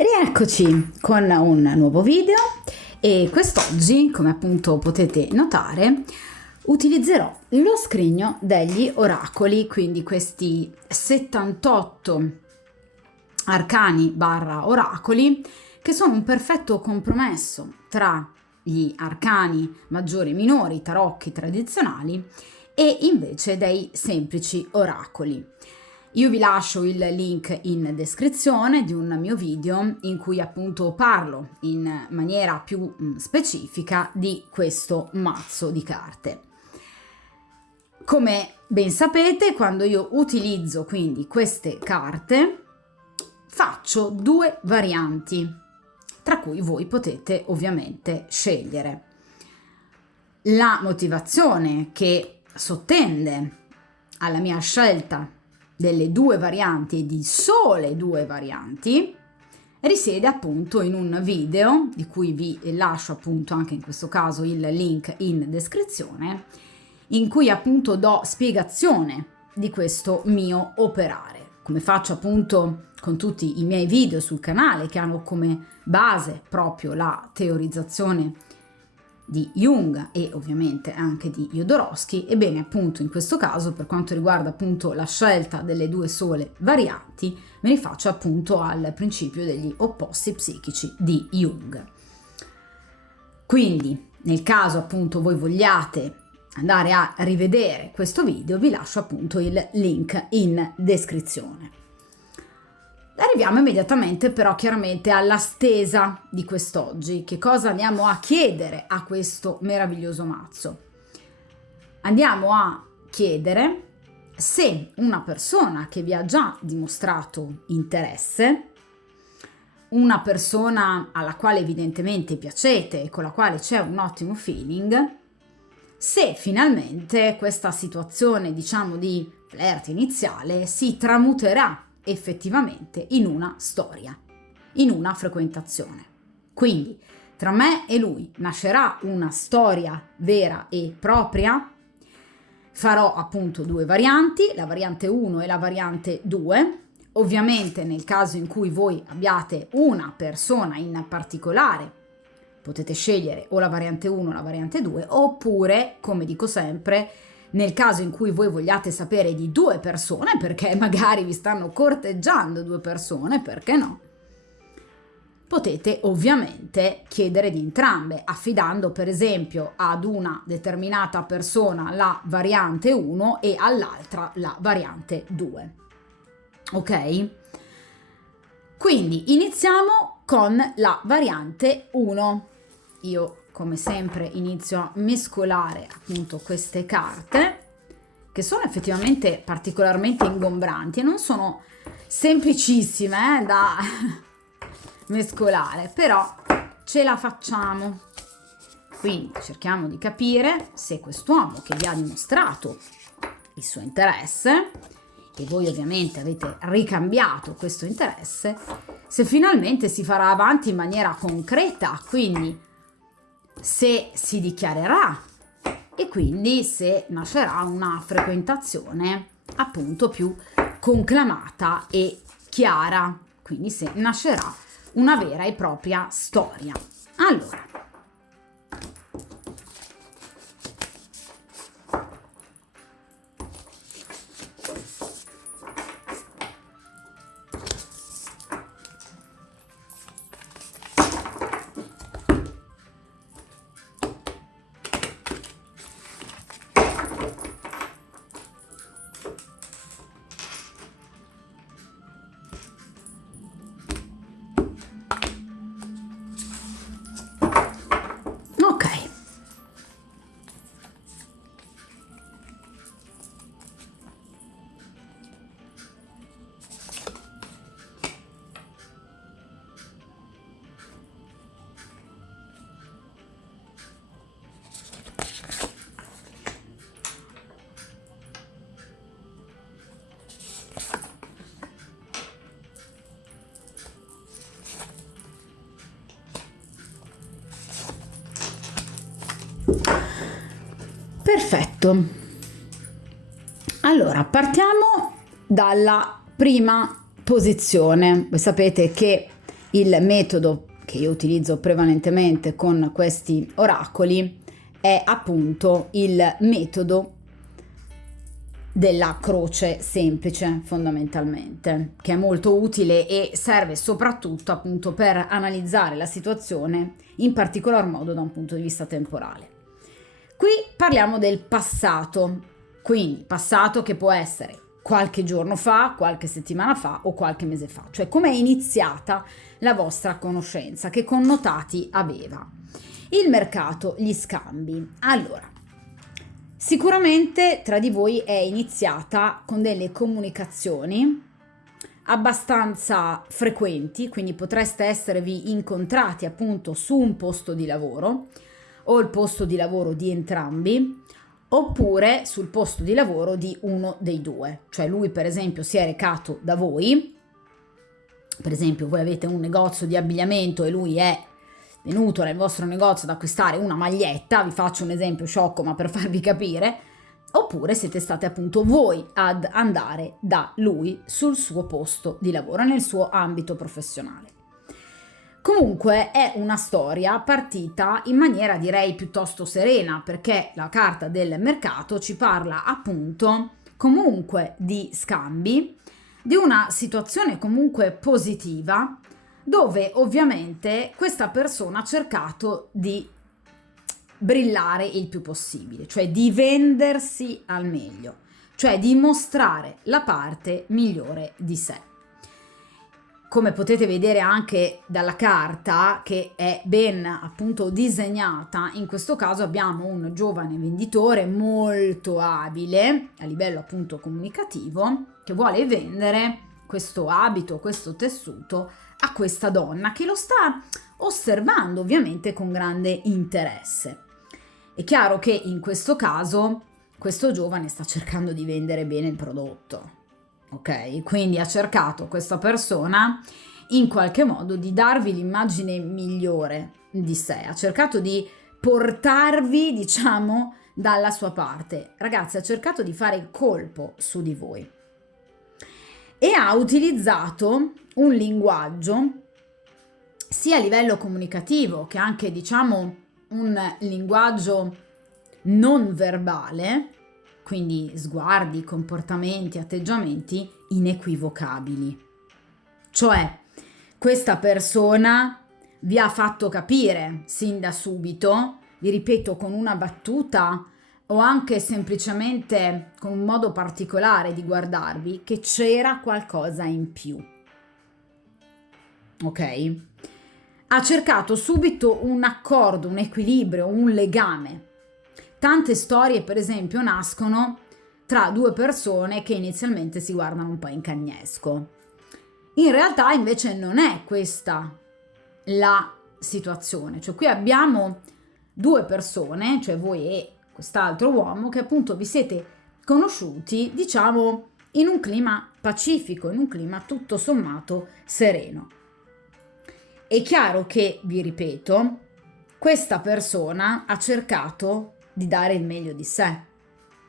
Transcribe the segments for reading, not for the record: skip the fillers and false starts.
Rieccoci con un nuovo video e quest'oggi, come appunto potete notare, utilizzerò lo scrigno degli oracoli, quindi questi 78 arcani barra oracoli che sono un perfetto compromesso tra gli arcani maggiori e minori, tarocchi tradizionali, e invece dei semplici oracoli. Io vi lascio il link in descrizione di un mio video in cui appunto parlo in maniera più specifica di questo mazzo di carte. Come ben sapete, quando io utilizzo quindi queste carte faccio due varianti, tra cui voi potete ovviamente scegliere. La motivazione che sottende alla mia scelta delle due varianti e di sole due varianti risiede appunto in un video di cui vi lascio appunto anche in questo caso il link in descrizione, in cui appunto do spiegazione di questo mio operare, come faccio appunto con tutti i miei video sul canale che hanno come base proprio la teorizzazione di Jung e ovviamente anche di Jodorowsky. Ebbene, appunto in questo caso, per quanto riguarda appunto la scelta delle due sole varianti, me ne faccio appunto al principio degli opposti psichici di Jung. Quindi nel caso appunto voi vogliate andare a rivedere questo video, vi lascio appunto il link in descrizione. Arriviamo immediatamente però chiaramente alla stesa di quest'oggi. Che cosa andiamo a chiedere a questo meraviglioso mazzo? Andiamo a chiedere se una persona che vi ha già dimostrato interesse, una persona alla quale evidentemente piacete e con la quale c'è un ottimo feeling, se finalmente questa situazione, diciamo, di flirt iniziale si tramuterà effettivamente in una storia, in una frequentazione. Quindi tra me e lui nascerà una storia vera e propria. Farò appunto due varianti, la variante 1 e la variante 2. Ovviamente nel caso in cui voi abbiate una persona in particolare potete scegliere o la variante 1 o la variante 2, oppure, come dico sempre, nel caso in cui voi vogliate sapere di due persone, perché magari vi stanno corteggiando due persone, perché no? Potete ovviamente chiedere di entrambe, affidando per esempio ad una determinata persona la variante 1 e all'altra la variante 2. Ok? Quindi iniziamo con la variante 1. Io come sempre inizio a mescolare appunto queste carte che sono effettivamente particolarmente ingombranti e non sono semplicissime da mescolare, però ce la facciamo. Quindi cerchiamo di capire se quest'uomo che vi ha dimostrato il suo interesse, e voi ovviamente avete ricambiato questo interesse, se finalmente si farà avanti in maniera concreta, quindi se si dichiarerà e quindi se nascerà una frequentazione appunto più conclamata e chiara, quindi se nascerà una vera e propria storia. Allora, perfetto. Allora, partiamo dalla prima posizione. Voi sapete che Il metodo che io utilizzo prevalentemente con questi oracoli è appunto il metodo della croce semplice, fondamentalmente, che è molto utile e serve soprattutto appunto per analizzare la situazione, in particolar modo da un punto di vista temporale. Qui parliamo del passato, quindi passato che può essere qualche giorno fa, qualche settimana fa o qualche mese fa, cioè come è iniziata la vostra conoscenza, che connotati aveva. Il mercato, gli scambi. Allora, sicuramente tra di voi è iniziata con delle comunicazioni abbastanza frequenti, quindi potreste esservi incontrati appunto su un posto di lavoro o il posto di lavoro di entrambi, oppure sul posto di lavoro di uno dei due, cioè lui per esempio si è recato da voi, per esempio voi avete un negozio di abbigliamento e lui è venuto nel vostro negozio ad acquistare una maglietta, vi faccio un esempio sciocco ma per farvi capire, oppure siete state appunto voi ad andare da lui sul suo posto di lavoro, nel suo ambito professionale. Comunque è una storia partita in maniera direi piuttosto serena, perché la carta del mercato ci parla appunto comunque di scambi, di una situazione comunque positiva, dove ovviamente questa persona ha cercato di brillare il più possibile, cioè di vendersi al meglio, cioè di mostrare la parte migliore di sé. Come potete vedere anche dalla carta, che è ben appunto disegnata, in questo caso abbiamo un giovane venditore molto abile a livello appunto comunicativo, che vuole vendere questo abito, questo tessuto a questa donna che lo sta osservando ovviamente con grande interesse. È chiaro che in questo caso questo giovane sta cercando di vendere bene il prodotto. Ok, quindi ha cercato questa persona in qualche modo di darvi l'immagine migliore di sé, ha cercato di portarvi, diciamo, dalla sua parte. Ragazzi, ha cercato di fare il colpo su di voi e ha utilizzato un linguaggio sia a livello comunicativo che anche, diciamo, un linguaggio non verbale, quindi sguardi, comportamenti, atteggiamenti inequivocabili. Cioè, questa persona vi ha fatto capire sin da subito, vi ripeto, con una battuta o anche semplicemente con un modo particolare di guardarvi, che c'era qualcosa in più. Ok? Ha cercato subito un accordo, un equilibrio, un legame. Tante storie, per esempio, nascono tra due persone che inizialmente si guardano un po' in cagnesco. In realtà invece non è questa la situazione. Cioè qui abbiamo due persone, cioè voi e quest'altro uomo, che appunto vi siete conosciuti, diciamo, in un clima pacifico, in un clima tutto sommato sereno. È chiaro che, vi ripeto, questa persona ha cercato di dare il meglio di sé.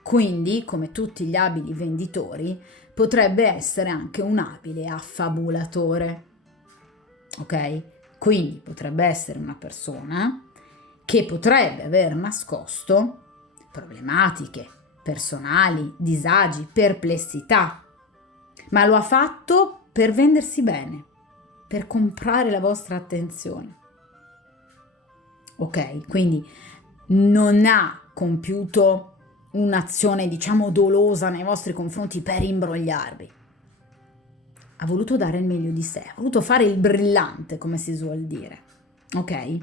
Quindi, come tutti gli abili venditori, potrebbe essere anche un abile affabulatore. Ok? Quindi potrebbe essere una persona che potrebbe aver nascosto problematiche personali, disagi, perplessità, ma lo ha fatto per vendersi bene, per comprare la vostra attenzione. Ok? Quindi non ha compiuto un'azione, diciamo, dolosa nei vostri confronti per imbrogliarvi. Ha voluto dare il meglio di sé, ha voluto fare il brillante, come si suol dire. Ok?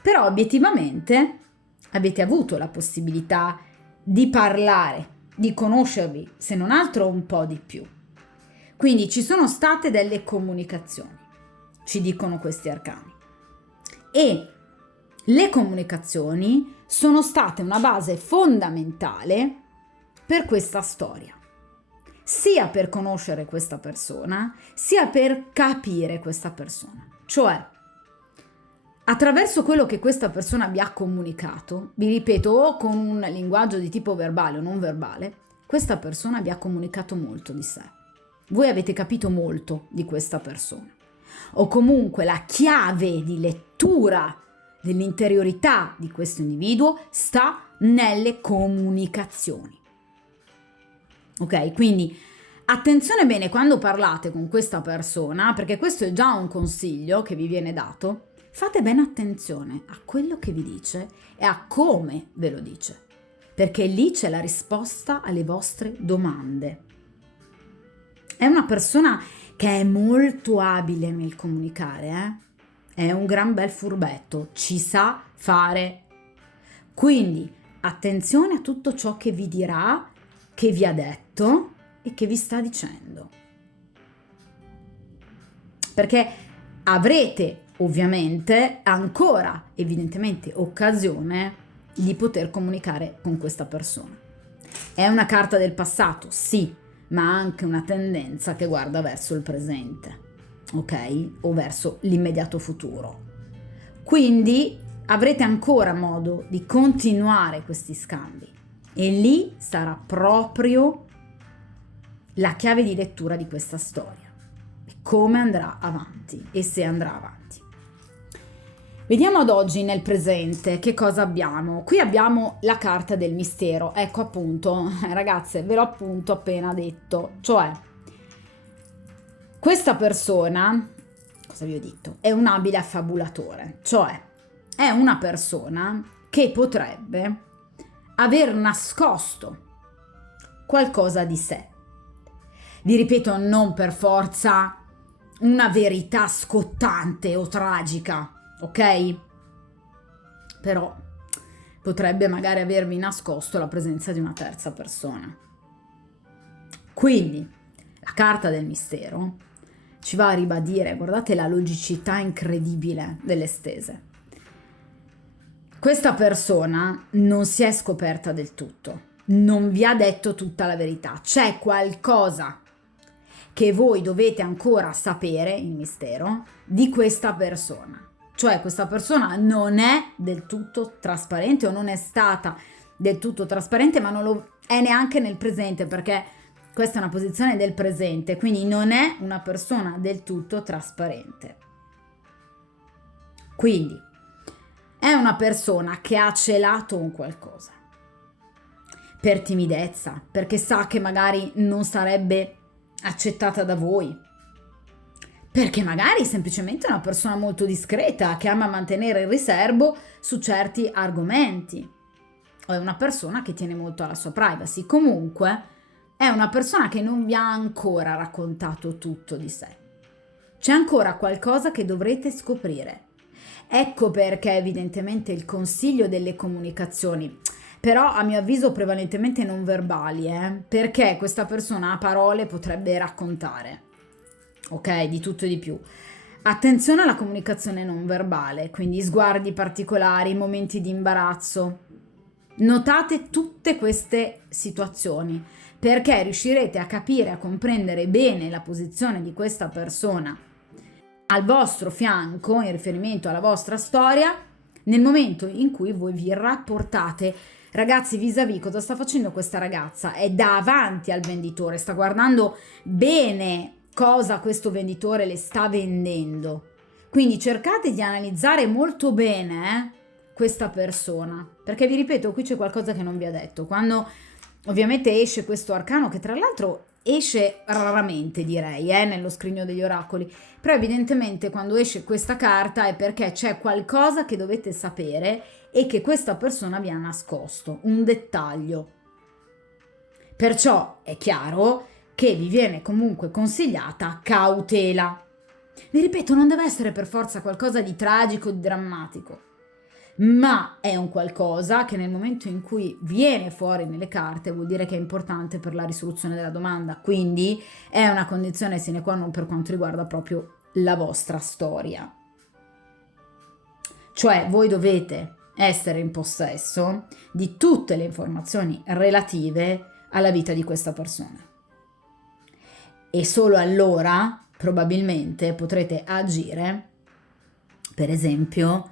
Però obiettivamente avete avuto la possibilità di parlare, di conoscervi, se non altro un po' di più. Quindi ci sono state delle comunicazioni, ci dicono questi arcani. E le comunicazioni sono state una base fondamentale per questa storia, sia per conoscere questa persona, sia per capire questa persona. Cioè, attraverso quello che questa persona vi ha comunicato, vi ripeto, o con un linguaggio di tipo verbale o non verbale, questa persona vi ha comunicato molto di sé. Voi avete capito molto di questa persona. o comunque la chiave di lettura dell'interiorità di questo individuo sta nelle comunicazioni. Ok? Quindi attenzione bene quando parlate con questa persona, perché questo è già un consiglio che vi viene dato. Fate bene attenzione a quello che vi dice e a come ve lo dice, perché lì c'è la risposta alle vostre domande. È una persona che è molto abile nel comunicare, È un gran bel furbetto, ci sa fare. Quindi attenzione a tutto ciò che vi dirà, che vi ha detto e che vi sta dicendo. Perché avrete ovviamente ancora evidentemente occasione di poter comunicare con questa persona. È una carta del passato, sì, ma ha anche una tendenza che guarda verso il presente, ok? O verso l'immediato futuro. Quindi avrete ancora modo di continuare questi scambi e lì sarà proprio la chiave di lettura di questa storia, come andrà avanti e se andrà avanti. Vediamo ad oggi nel presente che cosa abbiamo. Qui abbiamo la carta del mistero. Ecco appunto, ragazze, ve l'ho appunto appena detto. Cioè, questa persona, cosa vi ho detto? È un abile affabulatore. Cioè, è una persona che potrebbe aver nascosto qualcosa di sé. Vi ripeto, non per forza una verità scottante o tragica. Ok? Però potrebbe magari avervi nascosto la presenza di una terza persona. Quindi la carta del mistero ci va a ribadire, guardate la logicità incredibile delle stese. Questa persona non si è scoperta del tutto, non vi ha detto tutta la verità, c'è qualcosa che voi dovete ancora sapere, il mistero, di questa persona. Cioè questa persona non è del tutto trasparente o non è stata del tutto trasparente, ma non lo è neanche nel presente, perché questa è una posizione del presente, quindi non è una persona del tutto trasparente. Quindi è una persona che ha celato un qualcosa per timidezza, perché sa che magari non sarebbe accettata da voi, perché magari semplicemente è una persona molto discreta che ama mantenere il riservo su certi argomenti, o è una persona che tiene molto alla sua privacy. Comunque è una persona che non vi ha ancora raccontato tutto di sé. C'è ancora qualcosa che dovrete scoprire. Ecco perché evidentemente il consiglio delle comunicazioni, però a mio avviso prevalentemente non verbali, perché questa persona a parole potrebbe raccontare, ok, di tutto e di più. Attenzione alla comunicazione non verbale, quindi sguardi particolari, momenti di imbarazzo. Notate tutte queste situazioni, perché riuscirete a capire, a comprendere bene la posizione di questa persona al vostro fianco in riferimento alla vostra storia nel momento in cui voi vi rapportate. Ragazzi, vis-à-vis, cosa sta facendo questa ragazza? È davanti al venditore, sta guardando bene cosa questo venditore le sta vendendo. Quindi cercate di analizzare molto bene questa persona, perché vi ripeto, qui c'è qualcosa che non vi ha detto. Quando ovviamente esce questo arcano, che tra l'altro esce raramente, direi, nello scrigno degli oracoli, però evidentemente quando esce questa carta è perché c'è qualcosa che dovete sapere e che questa persona vi ha nascosto, un dettaglio. Perciò è chiaro che vi viene comunque consigliata cautela. Vi ripeto, non deve essere per forza qualcosa di tragico, di drammatico, ma è un qualcosa che nel momento in cui viene fuori nelle carte vuol dire che è importante per la risoluzione della domanda, quindi è una condizione sine qua non per quanto riguarda proprio la vostra storia. Cioè voi dovete essere in possesso di tutte le informazioni relative alla vita di questa persona. E solo allora probabilmente potrete agire, per esempio,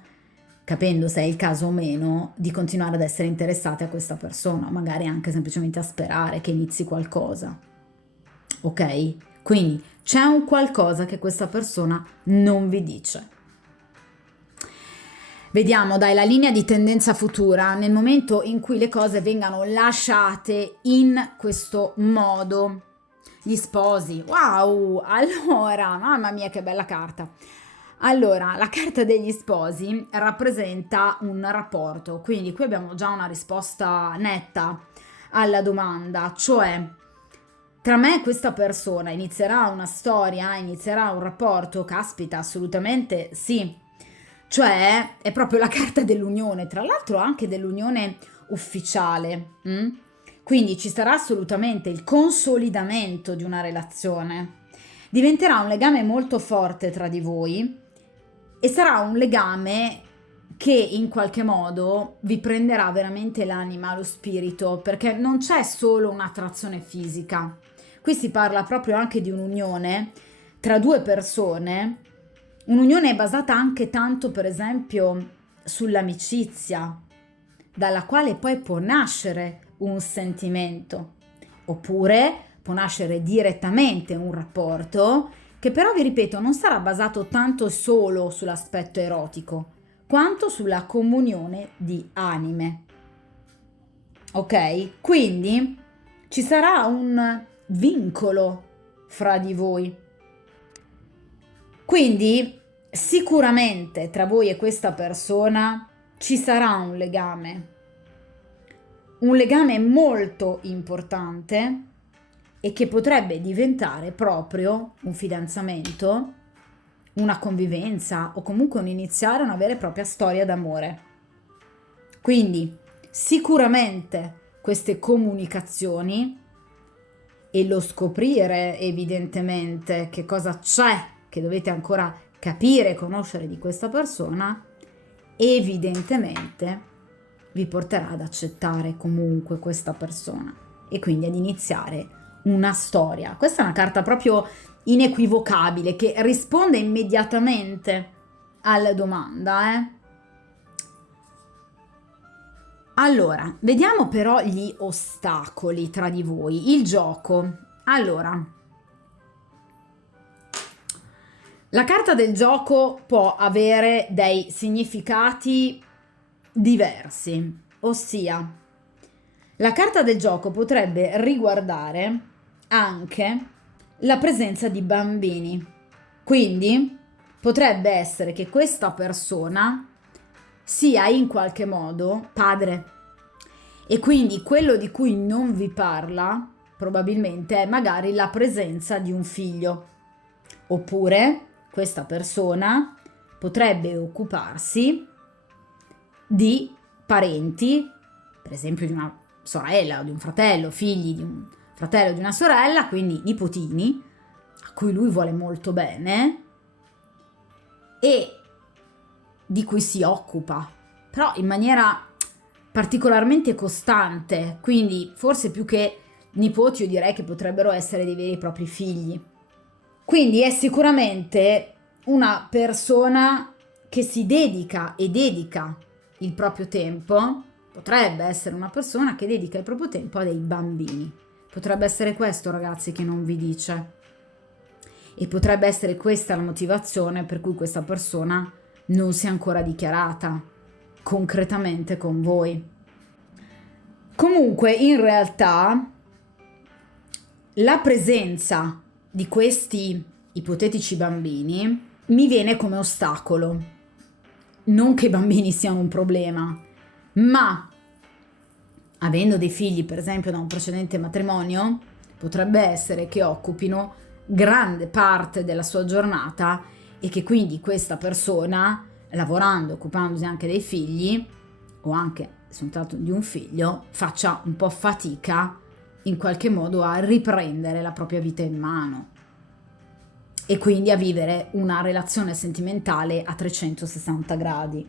capendo se è il caso o meno di continuare ad essere interessati a questa persona, magari anche semplicemente a sperare che inizi qualcosa. Ok? Quindi c'è un qualcosa che questa persona non vi dice. Vediamo, dai, la linea di tendenza futura nel momento in cui le cose vengano lasciate in questo modo. Gli sposi, wow, allora, mamma mia che bella carta. Allora, la carta degli sposi rappresenta un rapporto, quindi qui abbiamo già una risposta netta alla domanda, cioè tra me e questa persona inizierà una storia, inizierà un rapporto, caspita, assolutamente sì. Cioè è proprio la carta dell'unione, tra l'altro anche dell'unione ufficiale. Quindi ci sarà assolutamente il consolidamento di una relazione. Diventerà un legame molto forte tra di voi e sarà un legame che in qualche modo vi prenderà veramente l'anima, lo spirito, perché non c'è solo un'attrazione fisica. Qui si parla proprio anche di un'unione tra due persone, un'unione basata anche tanto, per esempio, sull'amicizia, dalla quale poi può nascere un sentimento, oppure può nascere direttamente un rapporto che però, vi ripeto, non sarà basato tanto solo sull'aspetto erotico, quanto sulla comunione di anime. Ok? Quindi ci sarà un vincolo fra di voi. Quindi sicuramente tra voi e questa persona ci sarà un legame molto importante e che potrebbe diventare proprio un fidanzamento, una convivenza o comunque un iniziare una vera e propria storia d'amore. Quindi sicuramente queste comunicazioni e lo scoprire evidentemente che cosa c'è che dovete ancora capire e conoscere di questa persona, evidentemente vi porterà ad accettare comunque questa persona e quindi ad iniziare una storia. Questa è una carta proprio inequivocabile che risponde immediatamente alla domanda. Allora, vediamo però gli ostacoli tra di voi, il gioco. Allora, la carta del gioco può avere dei significati diversi, ossia la carta del gioco potrebbe riguardare anche la presenza di bambini. Quindi potrebbe essere che questa persona sia in qualche modo padre e quindi quello di cui non vi parla probabilmente è magari la presenza di un figlio, oppure questa persona potrebbe occuparsi di parenti, per esempio di una sorella o di un fratello, figli di un fratello o di una sorella, quindi nipotini, a cui lui vuole molto bene e di cui si occupa, però in maniera particolarmente costante, quindi forse più che nipoti io direi che potrebbero essere dei veri e propri figli. Quindi è sicuramente una persona che si dedica e dedica il proprio tempo, potrebbe essere una persona che dedica il proprio tempo a dei bambini. Potrebbe essere questo, ragazzi, che non vi dice. E potrebbe essere questa la motivazione per cui questa persona non si è ancora dichiarata concretamente con voi. Comunque, in realtà, la presenza di questi ipotetici bambini mi viene come ostacolo. Non che i bambini siano un problema, ma avendo dei figli, per esempio, da un precedente matrimonio, potrebbe essere che occupino grande parte della sua giornata e che quindi questa persona, lavorando, occupandosi anche dei figli, o anche se un tratto di un figlio, faccia un po' fatica in qualche modo a riprendere la propria vita in mano e quindi a vivere una relazione sentimentale a 360 gradi.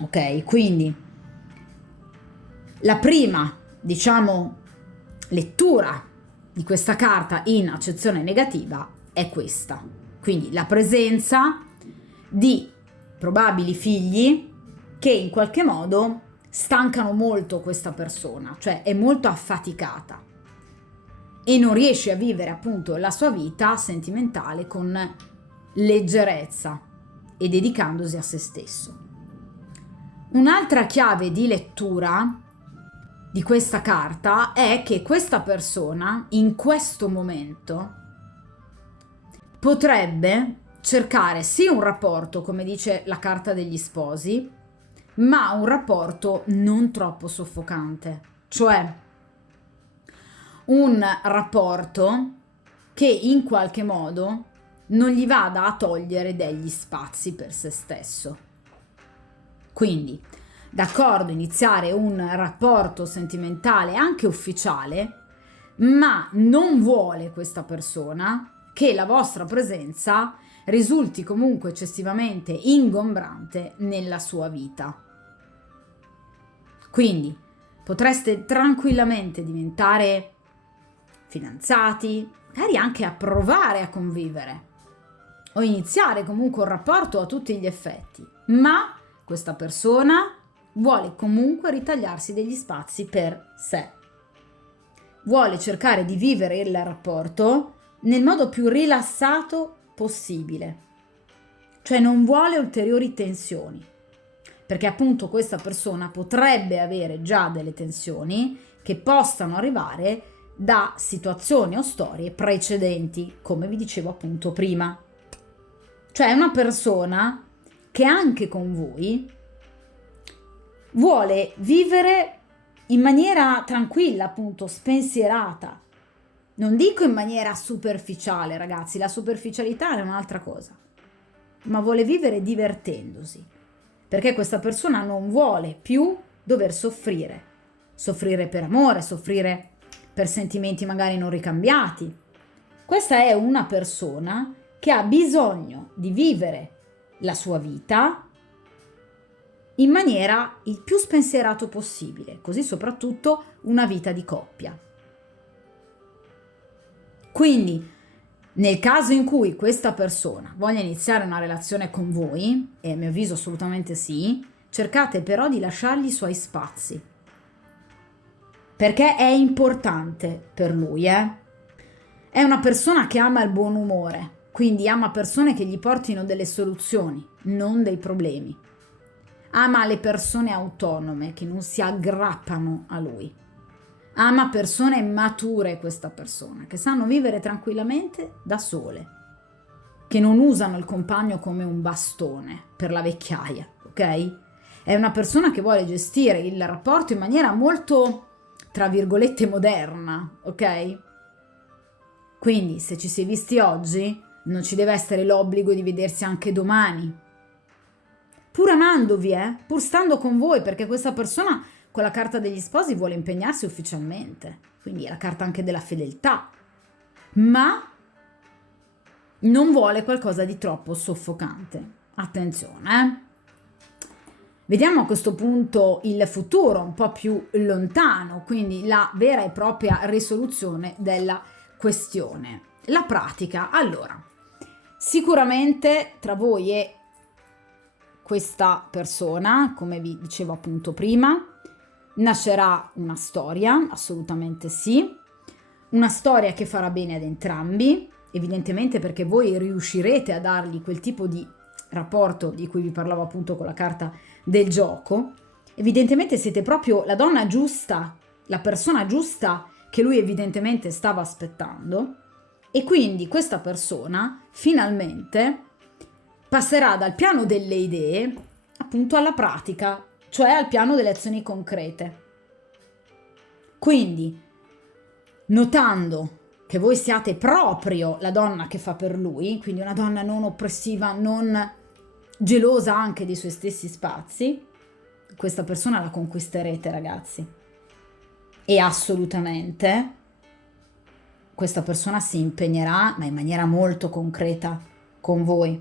Ok, quindi la prima, diciamo, lettura di questa carta in accezione negativa è questa. Quindi la presenza di probabili figli che in qualche modo stancano molto questa persona, cioè è molto affaticata. e non riesce a vivere appunto la sua vita sentimentale con leggerezza e dedicandosi a se stesso. Un'altra chiave di lettura di questa carta è che questa persona in questo momento potrebbe cercare sì un rapporto, come dice la carta degli sposi, ma un rapporto non troppo soffocante, cioè un rapporto che in qualche modo non gli vada a togliere degli spazi per se stesso. Quindi, d'accordo, iniziare un rapporto sentimentale anche ufficiale, ma non vuole questa persona che la vostra presenza risulti comunque eccessivamente ingombrante nella sua vita. Quindi potreste tranquillamente diventare fidanzati, magari anche a provare a convivere o iniziare comunque un rapporto a tutti gli effetti, ma questa persona vuole comunque ritagliarsi degli spazi per sé. Vuole cercare di vivere il rapporto nel modo più rilassato possibile, cioè non vuole ulteriori tensioni, perché appunto questa persona potrebbe avere già delle tensioni che possano arrivare da situazioni o storie precedenti, come vi dicevo appunto prima. Cioè è una persona che anche con voi vuole vivere in maniera tranquilla, appunto, spensierata. Non dico in maniera superficiale, ragazzi, la superficialità è un'altra cosa, ma vuole vivere divertendosi, perché questa persona non vuole più dover soffrire per amore, soffrire per sentimenti magari non ricambiati. Questa è una persona che ha bisogno di vivere la sua vita in maniera il più spensierato possibile, così soprattutto una vita di coppia. Quindi, nel caso in cui questa persona voglia iniziare una relazione con voi, e a mio avviso assolutamente sì, cercate però di lasciargli i suoi spazi, perché è importante per lui, È una persona che ama il buon umore, quindi ama persone che gli portino delle soluzioni, non dei problemi. Ama le persone autonome che non si aggrappano a lui. Ama persone mature, questa persona, che sanno vivere tranquillamente da sole, che non usano il compagno come un bastone per la vecchiaia, ok? È una persona che vuole gestire il rapporto in maniera molto, tra virgolette, moderna, ok? Quindi se ci si è visti oggi, non ci deve essere l'obbligo di vedersi anche domani. Pur amandovi, pur stando con voi, perché questa persona con la carta degli sposi vuole impegnarsi ufficialmente, quindi è la carta anche della fedeltà, ma non vuole qualcosa di troppo soffocante. Attenzione, Vediamo a questo punto il futuro un po' più lontano, quindi la vera e propria risoluzione della questione. La pratica, allora, sicuramente tra voi e questa persona, come vi dicevo appunto prima, nascerà una storia, assolutamente sì, una storia che farà bene ad entrambi, evidentemente perché voi riuscirete a dargli quel tipo di rapporto di cui vi parlavo appunto con la carta del gioco. Evidentemente siete proprio la donna giusta, la persona giusta che lui evidentemente stava aspettando, e quindi questa persona finalmente passerà dal piano delle idee appunto alla pratica, cioè al piano delle azioni concrete. Quindi, notando che voi siate proprio la donna che fa per lui, quindi una donna non oppressiva, non gelosa anche dei suoi stessi spazi, questa persona la conquisterete, ragazzi. E assolutamente questa persona si impegnerà, ma in maniera molto concreta, con voi.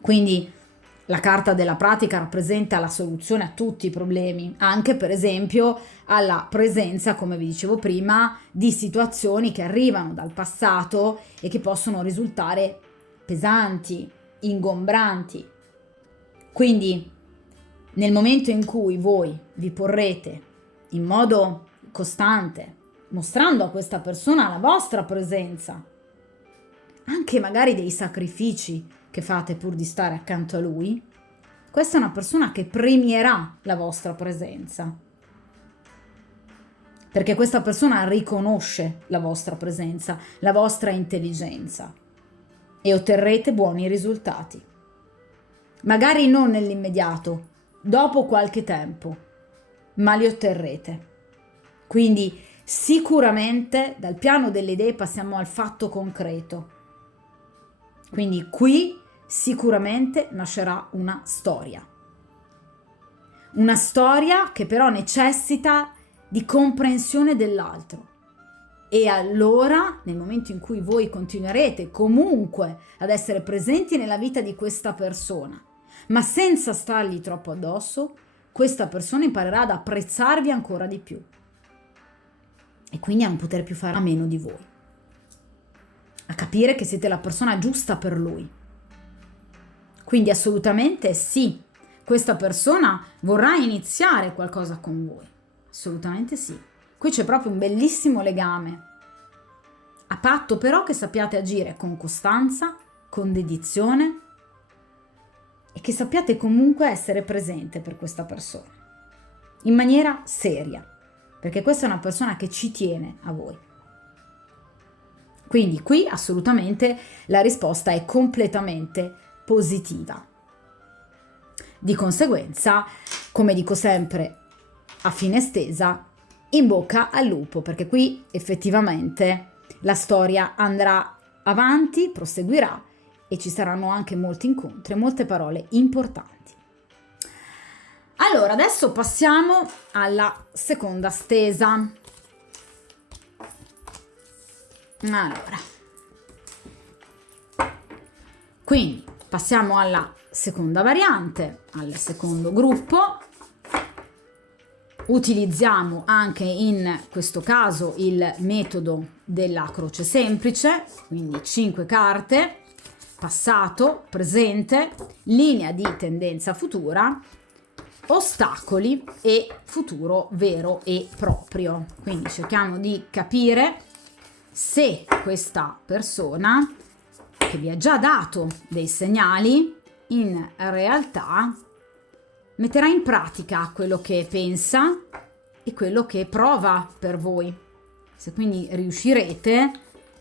Quindi la carta della pratica rappresenta la soluzione a tutti i problemi, anche per esempio alla presenza, come vi dicevo prima, di situazioni che arrivano dal passato e che possono risultare pesanti, ingombranti. Quindi nel momento in cui voi vi porrete in modo costante mostrando a questa persona la vostra presenza, anche magari dei sacrifici che fate pur di stare accanto a lui, questa è una persona che premierà la vostra presenza, perché questa persona riconosce la vostra presenza, la vostra intelligenza, e otterrete buoni risultati. Magari non nell'immediato, dopo qualche tempo, ma li otterrete. Quindi sicuramente dal piano delle idee passiamo al fatto concreto. Quindi qui sicuramente nascerà una storia che però necessita di comprensione dell'altro. E allora, nel momento in cui voi continuerete comunque ad essere presenti nella vita di questa persona, ma senza stargli troppo addosso, questa persona imparerà ad apprezzarvi ancora di più e quindi a non poter più fare a meno di voi, a capire che siete la persona giusta per lui. Quindi assolutamente sì, questa persona vorrà iniziare qualcosa con voi, assolutamente sì. Qui c'è proprio un bellissimo legame, a patto però che sappiate agire con costanza, con dedizione e che sappiate comunque essere presente per questa persona, in maniera seria, perché questa è una persona che ci tiene a voi. Quindi qui assolutamente la risposta è completamente positiva. Di conseguenza, come dico sempre a fine stesa, in bocca al lupo, perché qui effettivamente la storia andrà avanti, proseguirà e ci saranno anche molti incontri, molte parole importanti. Allora, adesso passiamo alla seconda stesa. Allora, quindi passiamo alla seconda variante, al secondo gruppo. Utilizziamo anche in questo caso il metodo della croce semplice, quindi 5 carte, passato, presente, linea di tendenza futura, ostacoli e futuro vero e proprio. Quindi cerchiamo di capire se questa persona, che vi ha già dato dei segnali, in realtà metterà in pratica quello che pensa e quello che prova per voi. Se quindi riuscirete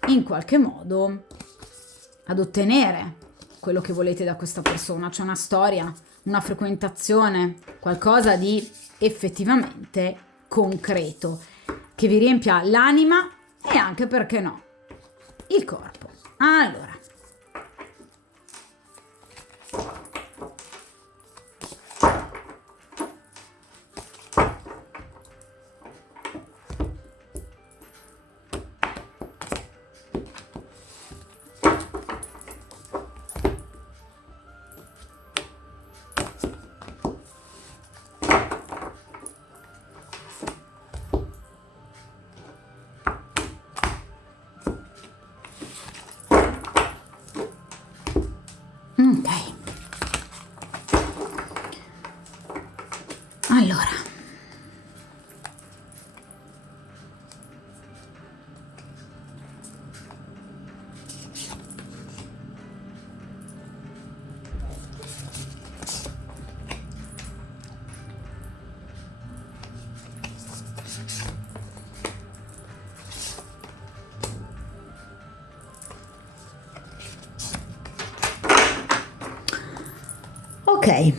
in qualche modo ad ottenere quello che volete da questa persona, cioè una storia, una frequentazione, qualcosa di effettivamente concreto, che vi riempia l'anima e anche, perché no, il corpo. Allora, allora, ok.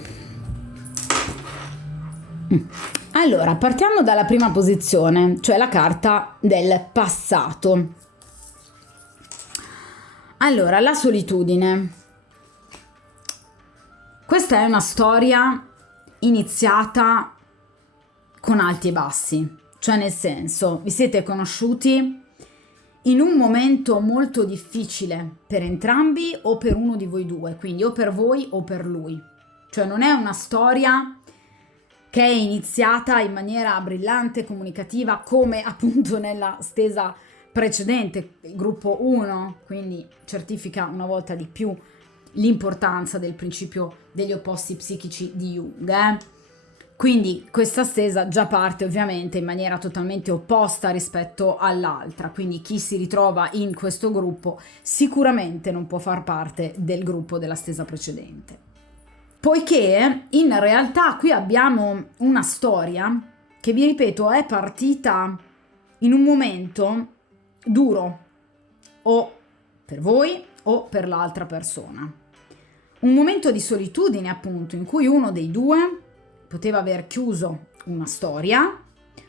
Allora, partiamo dalla prima posizione, cioè la carta del passato. Allora, la solitudine. Questa è una storia iniziata con alti e bassi, cioè nel senso, vi siete conosciuti in un momento molto difficile per entrambi o per uno di voi due, quindi o per voi o per lui. Cioè non è una storia che è iniziata in maniera brillante, comunicativa, come appunto nella stesa precedente, il gruppo 1, quindi certifica una volta di più l'importanza del principio degli opposti psichici di Jung. Quindi questa stesa già parte ovviamente in maniera totalmente opposta rispetto all'altra, quindi chi si ritrova in questo gruppo sicuramente non può far parte del gruppo della stesa precedente. Poiché in realtà qui abbiamo una storia che, vi ripeto, è partita in un momento duro, o per voi o per l'altra persona. Un momento di solitudine, appunto, in cui uno dei due poteva aver chiuso una storia,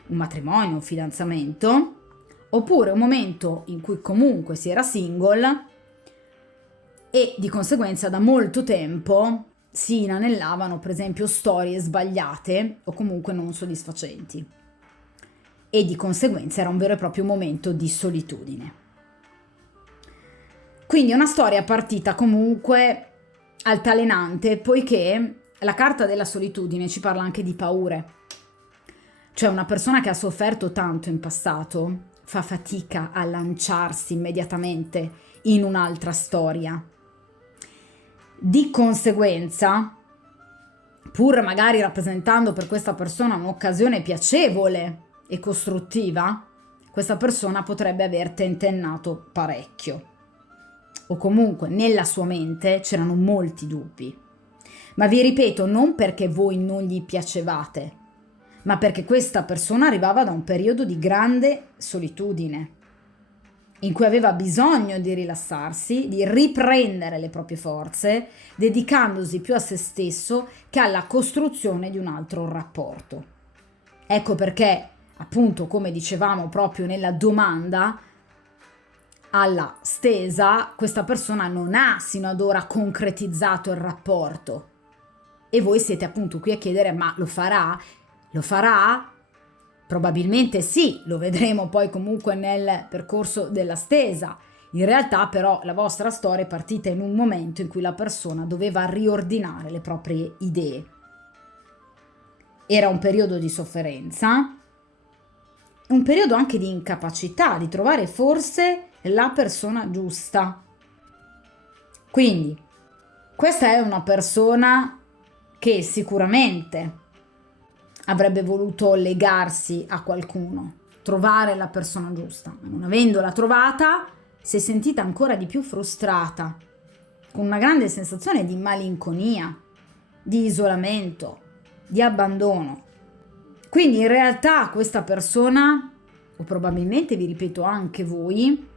un matrimonio, un fidanzamento, oppure un momento in cui comunque si era single e di conseguenza da molto tempo si inanellavano, per esempio, storie sbagliate o comunque non soddisfacenti. E di conseguenza era un vero e proprio momento di solitudine. Quindi è una storia partita comunque altalenante, poiché la carta della solitudine ci parla anche di paure. Cioè una persona che ha sofferto tanto in passato fa fatica a lanciarsi immediatamente in un'altra storia. Di conseguenza, pur magari rappresentando per questa persona un'occasione piacevole e costruttiva, questa persona potrebbe aver tentennato parecchio. O comunque nella sua mente c'erano molti dubbi. Ma vi ripeto, non perché voi non gli piacevate, ma perché questa persona arrivava da un periodo di grande solitudine, in cui aveva bisogno di rilassarsi, di riprendere le proprie forze, dedicandosi più a se stesso che alla costruzione di un altro rapporto. Ecco perché, appunto, come dicevamo proprio nella domanda, alla stesa, questa persona non ha sino ad ora concretizzato il rapporto. E voi siete appunto qui a chiedere: ma lo farà? Lo farà? Probabilmente sì, lo vedremo poi comunque nel percorso della stesa. In realtà però la vostra storia è partita in un momento in cui la persona doveva riordinare le proprie idee. Era un periodo di sofferenza, un periodo anche di incapacità di trovare forse la persona giusta. Quindi questa è una persona che sicuramente avrebbe voluto legarsi a qualcuno, trovare la persona giusta, ma non avendola trovata si è sentita ancora di più frustrata, con una grande sensazione di malinconia, di isolamento, di abbandono. Quindi in realtà questa persona, o probabilmente vi ripeto anche voi,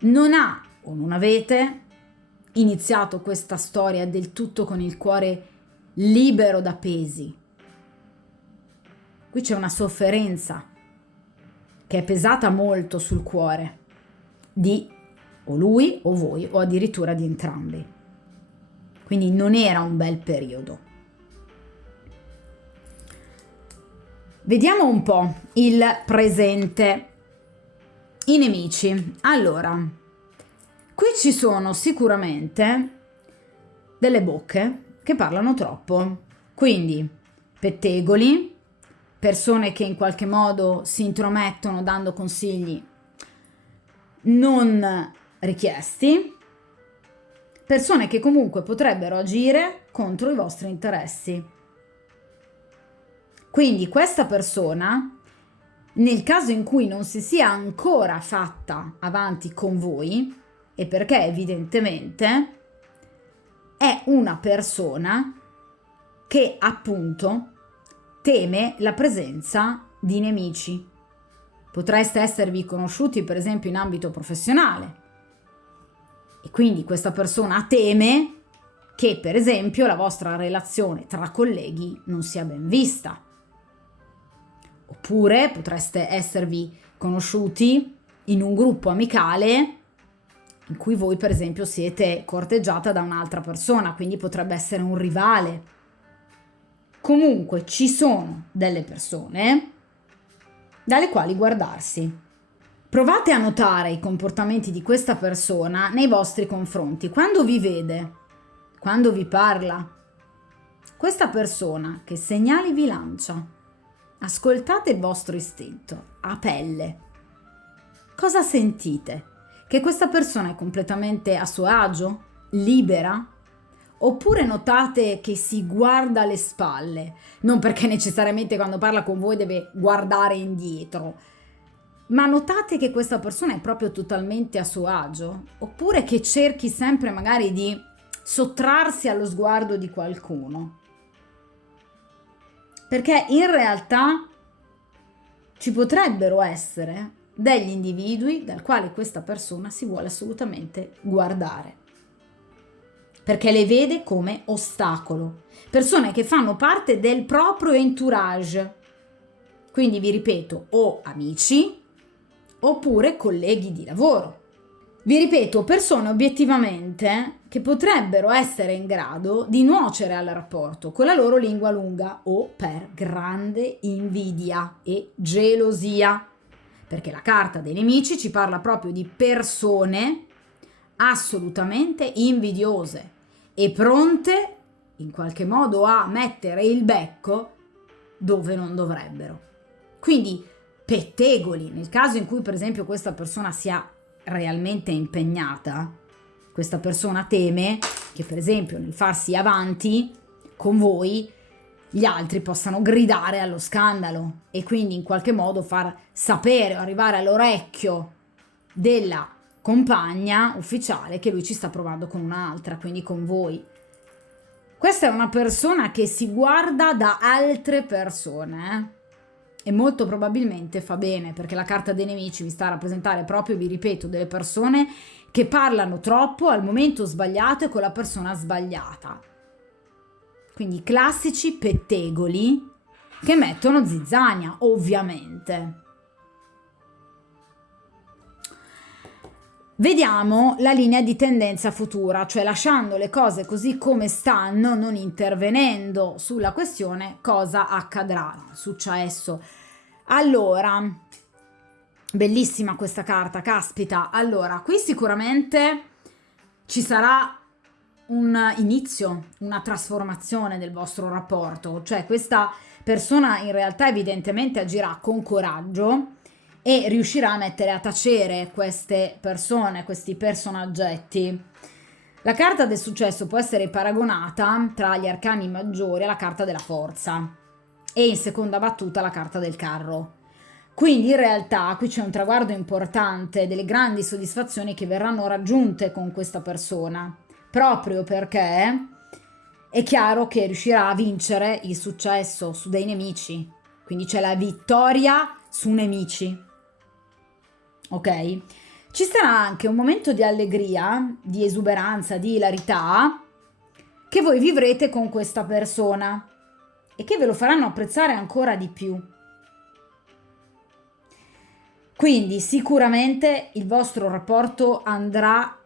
non ha o non avete iniziato questa storia del tutto con il cuore libero da pesi. Qui c'è una sofferenza che è pesata molto sul cuore di o lui o voi o addirittura di entrambi. Quindi non era un bel periodo. Vediamo un po' il presente. I nemici. Allora, qui ci sono sicuramente delle bocche che parlano troppo. Quindi pettegoli, persone che in qualche modo si intromettono dando consigli non richiesti, persone che comunque potrebbero agire contro i vostri interessi. Quindi questa persona, nel caso in cui non si sia ancora fatta avanti con voi, e perché evidentemente è una persona che appunto teme la presenza di nemici. Potreste esservi conosciuti per esempio in ambito professionale e quindi questa persona teme che per esempio la vostra relazione tra colleghi non sia ben vista. Oppure potreste esservi conosciuti in un gruppo amicale in cui voi per esempio siete corteggiata da un'altra persona, quindi potrebbe essere un rivale. Comunque ci sono delle persone dalle quali guardarsi. Provate a notare i comportamenti di questa persona nei vostri confronti, quando vi vede, quando vi parla. Questa persona che segnali vi lancia? Ascoltate il vostro istinto, a pelle. Cosa sentite? Che questa persona è completamente a suo agio? Libera? Oppure notate che si guarda alle spalle, non perché necessariamente quando parla con voi deve guardare indietro, ma notate che questa persona è proprio totalmente a suo agio? Oppure che cerchi sempre magari di sottrarsi allo sguardo di qualcuno? Perché in realtà ci potrebbero essere degli individui dal quale questa persona si vuole assolutamente guardare, perché le vede come ostacolo, persone che fanno parte del proprio entourage, quindi vi ripeto, o amici oppure colleghi di lavoro. Vi ripeto, persone obiettivamente che potrebbero essere in grado di nuocere al rapporto con la loro lingua lunga o per grande invidia e gelosia, perché la carta dei nemici ci parla proprio di persone assolutamente invidiose e pronte in qualche modo a mettere il becco dove non dovrebbero. Quindi pettegoli, nel caso in cui per esempio questa persona sia realmente impegnata, questa persona teme che per esempio nel farsi avanti con voi gli altri possano gridare allo scandalo e quindi in qualche modo far sapere o arrivare all'orecchio della compagna ufficiale che lui ci sta provando con un'altra, quindi con voi. Questa è una persona che si guarda da altre persone, e molto probabilmente fa bene, perché la carta dei nemici vi sta a rappresentare proprio, vi ripeto, delle persone che parlano troppo al momento sbagliato e con la persona sbagliata. Quindi i classici pettegoli che mettono zizzania, ovviamente. Vediamo la linea di tendenza futura, cioè lasciando le cose così come stanno, non intervenendo sulla questione, cosa accadrà. Successo. Allora, bellissima questa carta, caspita. Allora, qui sicuramente ci sarà un inizio, una trasformazione del vostro rapporto, cioè questa persona in realtà evidentemente agirà con coraggio e riuscirà a mettere a tacere queste persone, questi personaggetti. La carta del successo può essere paragonata tra gli arcani maggiori alla carta della forza e in seconda battuta la carta del carro. Quindi in realtà qui c'è un traguardo importante, delle grandi soddisfazioni che verranno raggiunte con questa persona, proprio perché è chiaro che riuscirà a vincere il successo su dei nemici, quindi c'è la vittoria su nemici. Ok? Ci sarà anche un momento di allegria, di esuberanza, di ilarità che voi vivrete con questa persona e che ve lo faranno apprezzare ancora di più. Quindi sicuramente il vostro rapporto andrà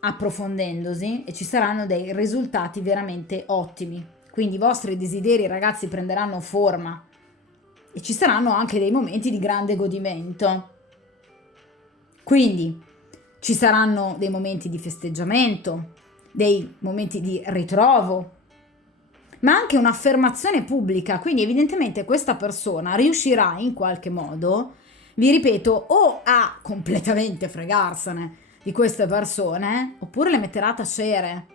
approfondendosi e ci saranno dei risultati veramente ottimi. Quindi i vostri desideri, ragazzi, prenderanno forma e ci saranno anche dei momenti di grande godimento. Quindi ci saranno dei momenti di festeggiamento, dei momenti di ritrovo, ma anche un'affermazione pubblica. Quindi evidentemente questa persona riuscirà in qualche modo, vi ripeto, o a completamente fregarsene di queste persone, oppure le metterà a tacere.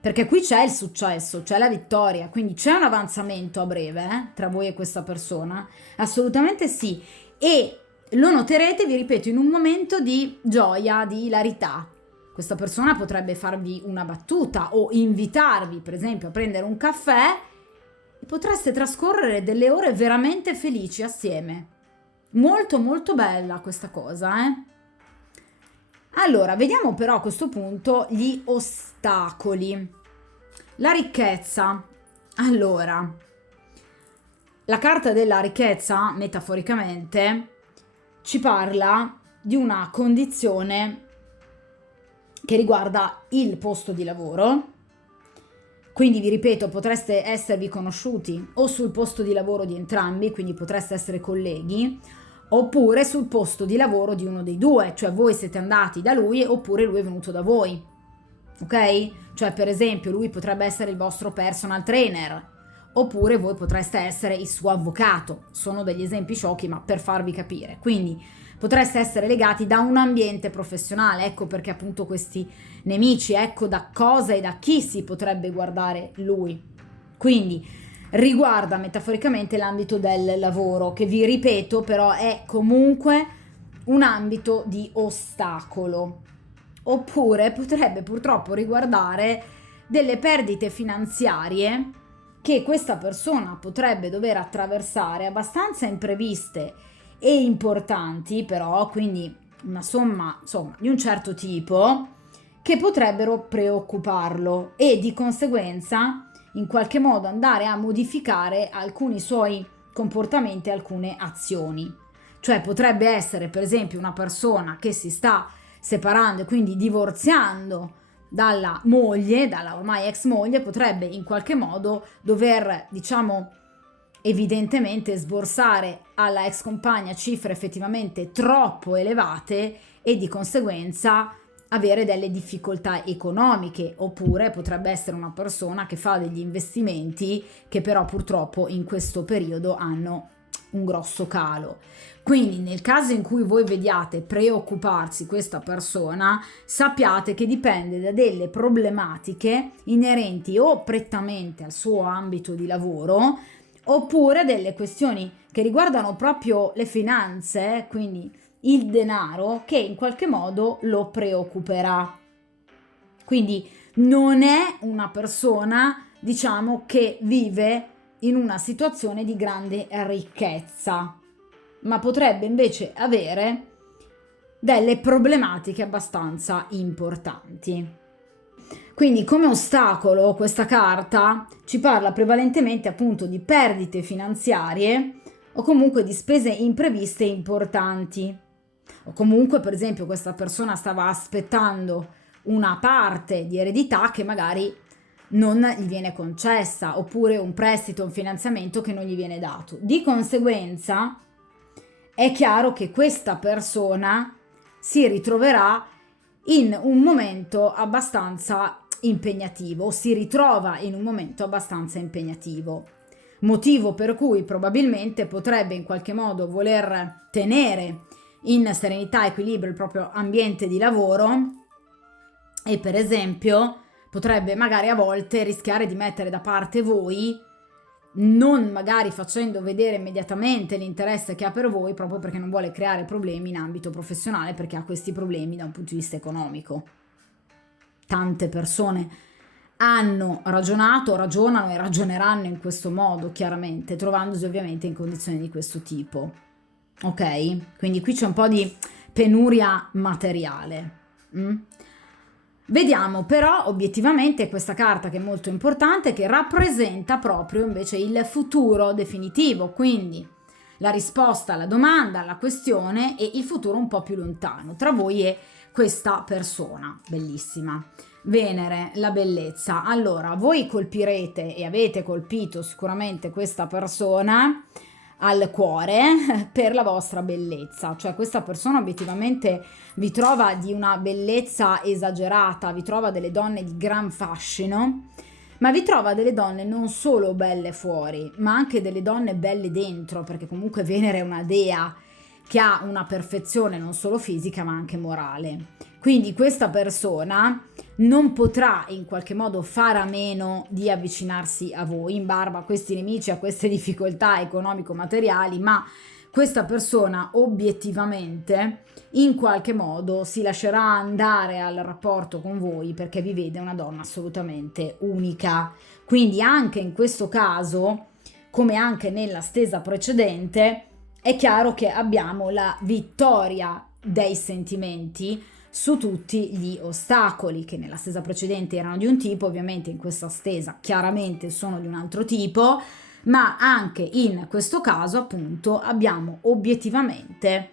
Perché qui c'è il successo, c'è la vittoria, quindi c'è un avanzamento a breve tra voi e questa persona, assolutamente sì. E lo noterete, vi ripeto, in un momento di gioia, di ilarità. Questa persona potrebbe farvi una battuta o invitarvi, per esempio, a prendere un caffè e potreste trascorrere delle ore veramente felici assieme. Molto molto bella questa cosa, eh? Allora, vediamo però a questo punto gli ostacoli. La ricchezza. Allora, la carta della ricchezza, metaforicamente, ci parla di una condizione che riguarda il posto di lavoro. Quindi vi ripeto, potreste esservi conosciuti o sul posto di lavoro di entrambi, quindi potreste essere colleghi, oppure sul posto di lavoro di uno dei due, cioè voi siete andati da lui oppure lui è venuto da voi, ok? Cioè per esempio lui potrebbe essere il vostro personal trainer, oppure voi potreste essere il suo avvocato. Sono degli esempi sciocchi, ma per farvi capire. Quindi potreste essere legati da un ambiente professionale, ecco perché appunto questi nemici, ecco da cosa e da chi si potrebbe guardare lui. Quindi riguarda metaforicamente l'ambito del lavoro, che vi ripeto però è comunque un ambito di ostacolo. Oppure potrebbe purtroppo riguardare delle perdite finanziarie che questa persona potrebbe dover attraversare, abbastanza impreviste e importanti, però, quindi una somma, insomma, di un certo tipo, che potrebbero preoccuparlo e di conseguenza in qualche modo andare a modificare alcuni suoi comportamenti, alcune azioni. Cioè potrebbe essere per esempio una persona che si sta separando e quindi divorziando dalla moglie, dalla ormai ex moglie, potrebbe in qualche modo dover, diciamo, evidentemente sborsare alla ex compagna cifre effettivamente troppo elevate e di conseguenza avere delle difficoltà economiche, oppure potrebbe essere una persona che fa degli investimenti che però purtroppo in questo periodo hanno un grosso calo. Quindi nel caso in cui voi vediate preoccuparsi questa persona, sappiate che dipende da delle problematiche inerenti o prettamente al suo ambito di lavoro, oppure delle questioni che riguardano proprio le finanze, quindi il denaro, che in qualche modo lo preoccuperà. Quindi non è una persona, diciamo, che vive in una situazione di grande ricchezza, ma potrebbe invece avere delle problematiche abbastanza importanti. Quindi come ostacolo questa carta ci parla prevalentemente appunto di perdite finanziarie o comunque di spese impreviste importanti. O comunque per esempio questa persona stava aspettando una parte di eredità che magari non gli viene concessa, oppure un prestito, un finanziamento che non gli viene dato. Di conseguenza è chiaro che questa persona si ritroverà in un momento abbastanza impegnativo, si ritrova in un momento abbastanza impegnativo, motivo per cui probabilmente potrebbe in qualche modo voler tenere in serenità e equilibrio il proprio ambiente di lavoro e per esempio potrebbe magari a volte rischiare di mettere da parte voi, non magari facendo vedere immediatamente l'interesse che ha per voi, proprio perché non vuole creare problemi in ambito professionale, perché ha questi problemi da un punto di vista economico. Tante persone hanno ragionato, ragionano e ragioneranno in questo modo, chiaramente, trovandosi ovviamente in condizioni di questo tipo. Ok? Quindi qui c'è un po' di penuria materiale. Vediamo però obiettivamente questa carta che è molto importante, che rappresenta proprio invece il futuro definitivo, quindi la risposta alla domanda, alla questione e il futuro un po' più lontano tra voi e questa persona bellissima. Venere, la bellezza. Allora, voi colpirete e avete colpito sicuramente questa persona al cuore per la vostra bellezza, cioè questa persona obiettivamente vi trova di una bellezza esagerata, vi trova delle donne di gran fascino, ma vi trova delle donne non solo belle fuori, ma anche delle donne belle dentro, perché comunque Venere è una dea che ha una perfezione non solo fisica ma anche morale. Quindi questa persona non potrà in qualche modo fare a meno di avvicinarsi a voi in barba a questi nemici, a queste difficoltà economico-materiali, ma questa persona obiettivamente in qualche modo si lascerà andare al rapporto con voi perché vi vede una donna assolutamente unica. Quindi anche in questo caso, come anche nella stesa precedente, è chiaro che abbiamo la vittoria dei sentimenti su tutti gli ostacoli, che nella stesa precedente erano di un tipo, ovviamente in questa stesa chiaramente sono di un altro tipo, ma anche in questo caso appunto abbiamo obiettivamente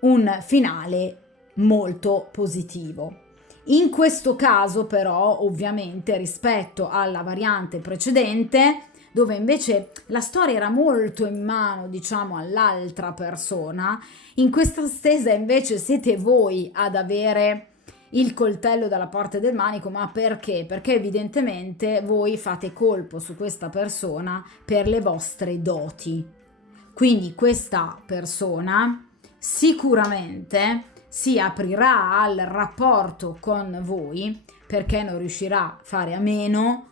un finale molto positivo. In questo caso però ovviamente rispetto alla variante precedente, dove invece la storia era molto in mano, diciamo, all'altra persona, in questa stesa invece siete voi ad avere il coltello dalla parte del manico, ma perché? Perché evidentemente voi fate colpo su questa persona per le vostre doti. Quindi questa persona sicuramente si aprirà al rapporto con voi perché non riuscirà a fare a meno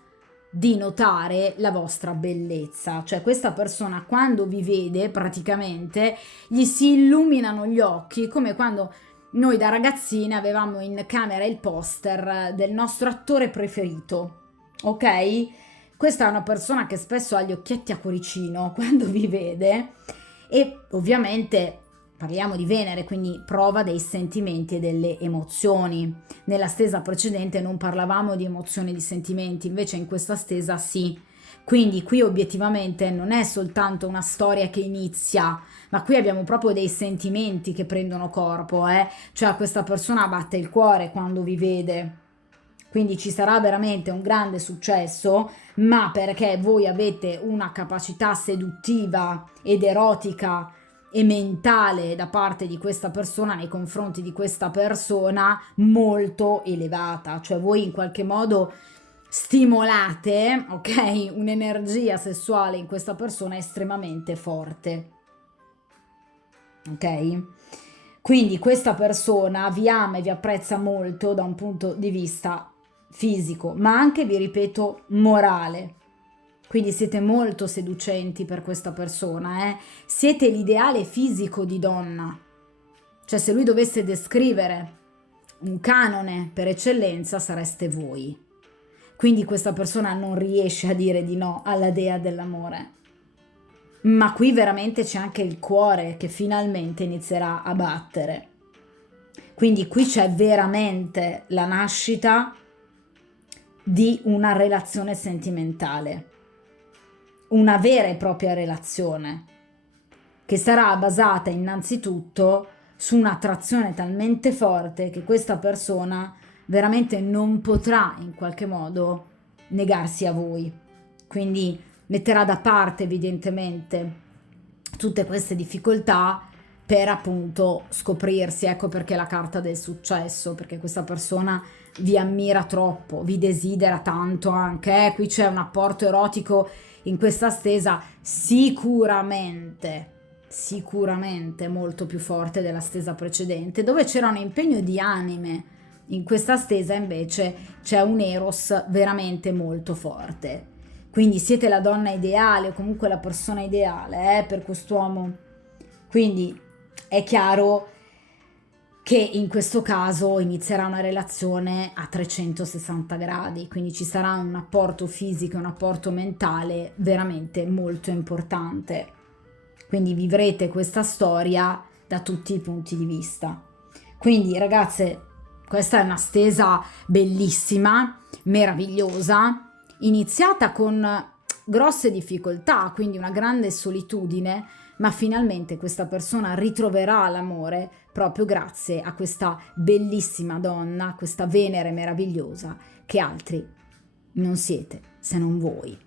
di notare la vostra bellezza. Cioè questa persona quando vi vede praticamente gli si illuminano gli occhi, come quando noi da ragazzine avevamo in camera il poster del nostro attore preferito, ok? Questa è una persona che spesso ha gli occhietti a cuoricino quando vi vede e ovviamente parliamo di Venere, quindi prova dei sentimenti e delle emozioni. Nella stesa precedente non parlavamo di emozioni e di sentimenti, invece in questa stesa sì. Quindi qui obiettivamente non è soltanto una storia che inizia, ma qui abbiamo proprio dei sentimenti che prendono corpo, cioè a questa persona batte il cuore quando vi vede. Quindi ci sarà veramente un grande successo, ma perché voi avete una capacità seduttiva ed erotica e mentale da parte di questa persona nei confronti di questa persona molto elevata, cioè voi in qualche modo stimolate, ok, un'energia sessuale in questa persona estremamente forte, ok? Quindi questa persona vi ama e vi apprezza molto da un punto di vista fisico, ma anche, vi ripeto, morale. Quindi siete molto seducenti per questa persona, siete l'ideale fisico di donna. Cioè se lui dovesse descrivere un canone per eccellenza sareste voi. Quindi questa persona non riesce a dire di no alla dea dell'amore. Ma qui veramente c'è anche il cuore che finalmente inizierà a battere. Quindi qui c'è veramente la nascita di una relazione sentimentale, una vera e propria relazione, che sarà basata innanzitutto su un'attrazione talmente forte che questa persona veramente non potrà in qualche modo negarsi a voi. Quindi metterà da parte evidentemente tutte queste difficoltà per appunto scoprirsi. Ecco perché la carta del successo, perché questa persona vi ammira troppo, vi desidera tanto anche, qui c'è un apporto erotico in questa stesa sicuramente molto più forte della stesa precedente, dove c'era un impegno di anime. In questa stesa invece c'è un eros veramente molto forte. Quindi siete la donna ideale o comunque la persona ideale per quest'uomo. Quindi è chiaro che in questo caso inizierà una relazione a 360 gradi, quindi ci sarà un apporto fisico e un apporto mentale veramente molto importante. Quindi vivrete questa storia da tutti i punti di vista. Quindi ragazze, questa è una stesa bellissima, meravigliosa, iniziata con grosse difficoltà, quindi una grande solitudine, ma finalmente questa persona ritroverà l'amore proprio grazie a questa bellissima donna, questa Venere meravigliosa, che altri non siete se non voi.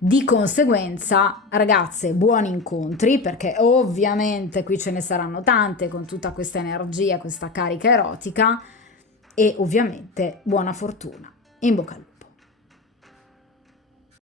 Di conseguenza, ragazze, buoni incontri, perché ovviamente qui ce ne saranno tante con tutta questa energia, questa carica erotica, e ovviamente buona fortuna. In bocca al lupo.